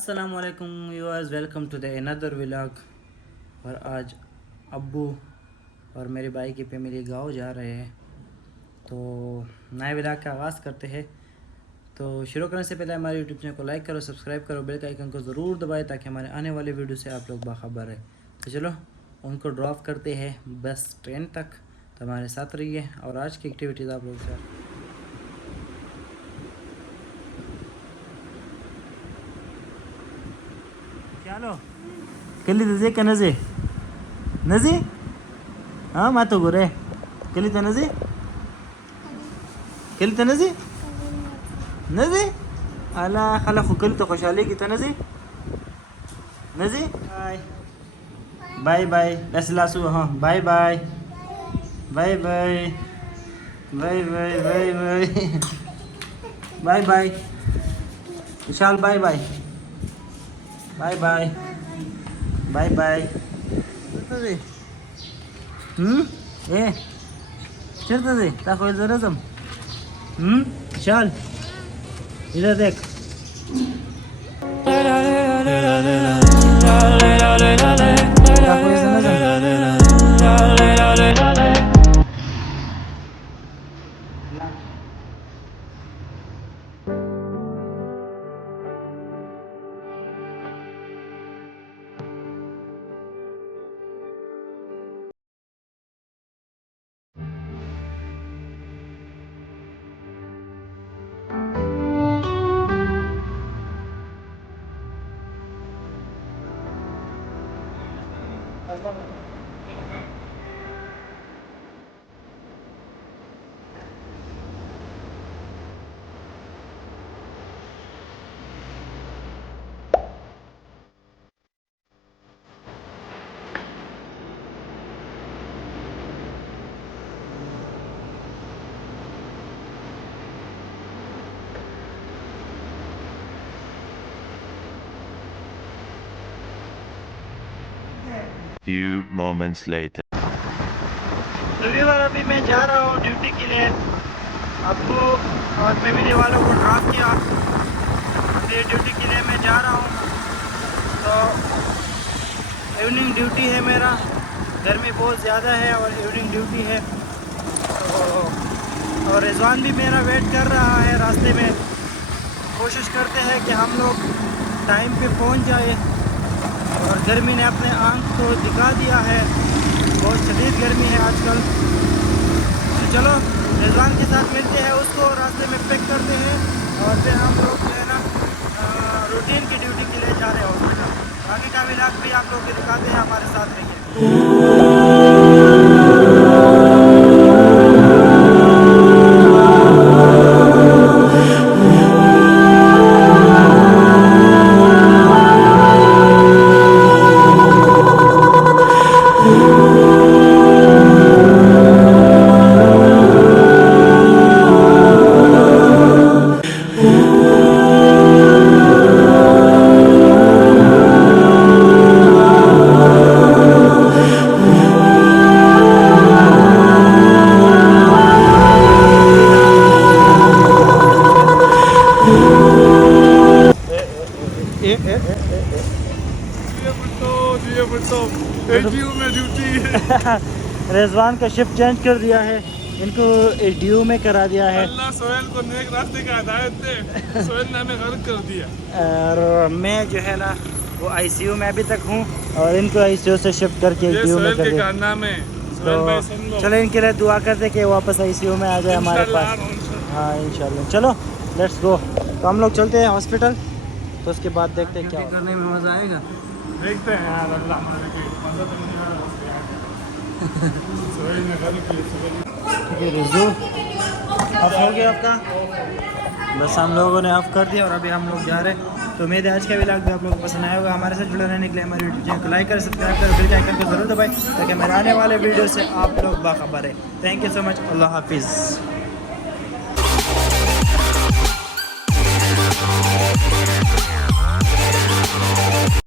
अस्सलाम वालेकुम viewers, welcome to the another vlog. और आज अब्बू और मेरे भाई की फैमिली गाँव जा रहे हैं, तो नए व्लॉग का आगाज़ करते हैं। तो शुरू करने से पहले हमारे यूट्यूब चैनल को लाइक करो, सब्सक्राइब करो, बेल का आइकन को ज़रूर दबाएं ताकि हमारे आने वाले वीडियो से आप लोग बाखबर रहे। तो चलो उनको ड्रॉप करते हैं बस ट्रेन तक, तो हमारे साथ रहिए और आज की एक्टिविटीज़ आप लोग के साथ। चलो कली तुझे का नजे नजी हाँ मा तो गोरे कली तो नजी कली तो नजी नजी अला खला खुकली तो खुशहाली की तो नजी नजी बाय बाय बाय बस लासू हाँ bye bye bye bye bye bye bye bye bye bye Vishal bye bye bye bye bye bye ए चलते थे ताको जरा तुम चल इधर देख Few moments later. अभी मैं जा रहा हूँ ड्यूटी के लिए। अब्बू और फैमिली वालों को ड्रॉप किया, अभी ड्यूटी के लिए मैं जा रहा हूँ। तो इवनिंग ड्यूटी है मेरा, गर्मी बहुत ज़्यादा है और इवनिंग ड्यूटी है। तो और रिजवान भी मेरा वेट कर रहा है रास्ते में। कोशिश करते हैं कि हम लोग टाइम पे पहुँच जाए। और गर्मी ने अपने आंख को दिखा दिया है, बहुत शदीद गर्मी है आजकल। तो चलो रिजवान के साथ मिलते हैं, उसको रास्ते में पिक करते हैं और फिर हम लोग जो है ना रूटीन की ड्यूटी के लिए जा रहे हैं हॉस्पिटल। बाकी का व्लॉग भी आप लोग को दिखाते हैं, हमारे साथ रहिए। रिजवान का शिफ्ट चेंज कर दिया है, इनको एचडीयू में करा दिया है। अल्लाह सोहेल को नेक रास्ते का हिदायत दे, सोहेल ने हमें गर्क कर दिया। और मैं जो है ना वो आईसीयू में अभी तक हूँ और इनको आईसीयू से शिफ्ट करके एचडीयू में कर दिया। तो चलो इनके लिए दुआ करते कि वापस आईसीयू में आ जाए हमारे पास। हाँ इंशाल्लाह। चलो लेट्स गो। तो हम लोग चलते हैं हॉस्पिटल, तो उसके बाद देखते हैं क्या करने में मज़ा आएगा। देखते हैं यार, अल्लाह रिजू ऑफ हो गया आपका, बस हम लोगों ने ऑफ कर दिया और अभी हम लोग जा रहे हैं। तो उम्मीद है आज का व्लॉग भी आप लोगों को पसंद आया होगा। हमारे साथ जुड़े रहने के लिए हमारे यूट्यूब चैनल को लाइक करें, सब्सक्राइब करें, बेल के आइकन को जरूर दबाएं ताकि मेरे आने वाले वीडियो से आप लोग बाखबर है। Thank you so much. अल्लाह हाफिज़।